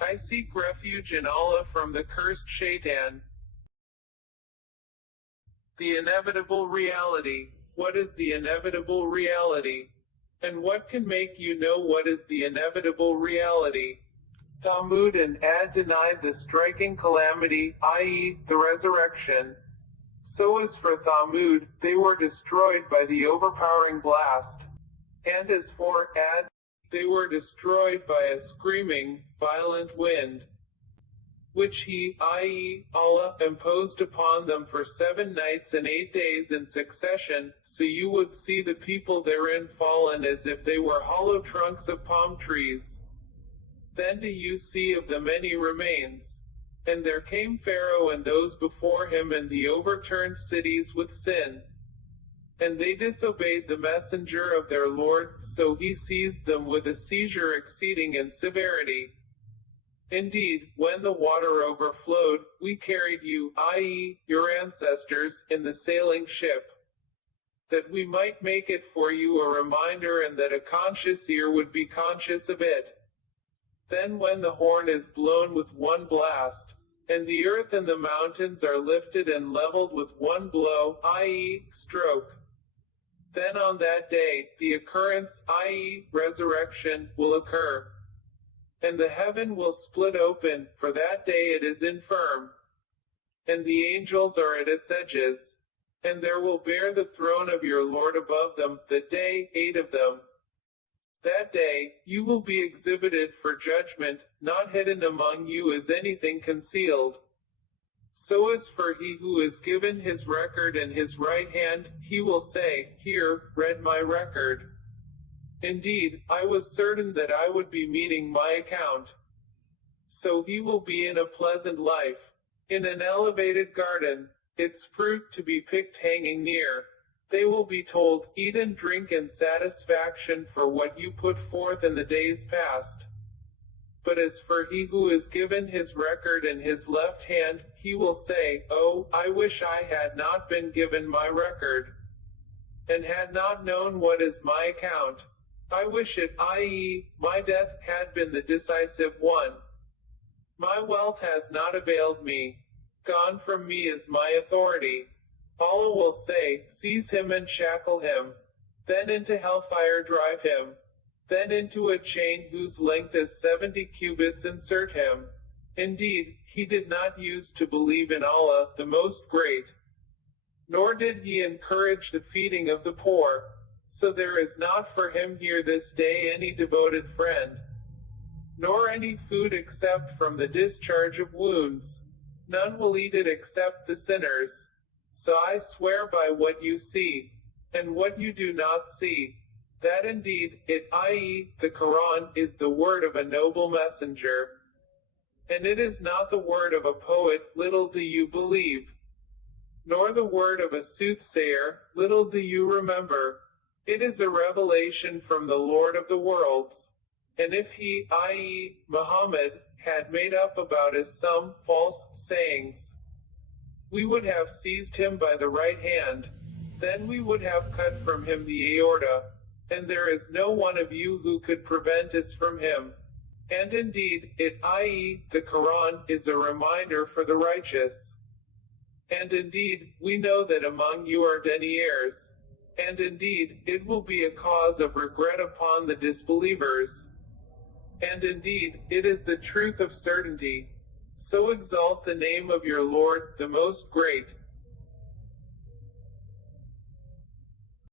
I seek refuge in Allah from the cursed shaitan. The inevitable reality. What is the inevitable reality? And what can make you know what is the inevitable reality? Thamud and Ad denied the striking calamity, i.e., the resurrection. So as for Thamud, they were destroyed by the overpowering blast. And as for Ad, they were destroyed by a screaming, violent wind, which he, i.e., Allah, imposed upon them for 7 nights and 8 days in succession, so you would see the people therein fallen as if they were hollow trunks of palm trees. Then do you see of them any remains? And there came Pharaoh and those before him and the overturned cities with sin. And they disobeyed the messenger of their Lord, so he seized them with a seizure exceeding in severity. Indeed, when the water overflowed, we carried you, i.e., your ancestors, in the sailing ship, that we might make it for you a reminder and that a conscious ear would be conscious of it. Then when the horn is blown with one blast, and the earth and the mountains are lifted and leveled with one blow, i.e., stroke, then on that day, the occurrence, i.e., resurrection, will occur. And the heaven will split open, for that day it is infirm. And the angels are at its edges. And there will bear the throne of your Lord above them, that day, 8 of them. That day, you will be exhibited for judgment, not hidden among you is anything concealed. So as for he who is given his record in his right hand, he will say, Here, read my record. Indeed, I was certain that I would be meeting my account. So he will be in a pleasant life, in an elevated garden, its fruit to be picked hanging near. They will be told, Eat and drink in satisfaction for what you put forth in the days past. But as for he who is given his record in his left hand, he will say, Oh, I wish I had not been given my record, and had not known what is my account. I wish it, i.e., my death, had been the decisive one. My wealth has not availed me. Gone from me is my authority. Allah will say, Seize him and shackle him. Then into hellfire drive him. Then into a chain whose length is 70 cubits insert him. Indeed, he did not use to believe in Allah, the Most Great. Nor did he encourage the feeding of the poor. So there is not for him here this day any devoted friend, nor any food except from the discharge of wounds. None will eat it except the sinners. So I swear by what you see, and what you do not see, that indeed, it, i.e., the Quran, is the word of a noble messenger. And it is not the word of a poet, little do you believe, nor the word of a soothsayer, little do you remember. It is a revelation from the Lord of the worlds. And if he, i.e., Muhammad, had made up about us some false sayings, we would have seized him by the right hand. Then we would have cut from him the aorta, and there is no one of you who could prevent us from him. And indeed, it, i.e., the Quran, is a reminder for the righteous. And indeed, we know that among you are deniers. And indeed, it will be a cause of regret upon the disbelievers. And indeed, it is the truth of certainty. So exalt the name of your Lord, the Most Great.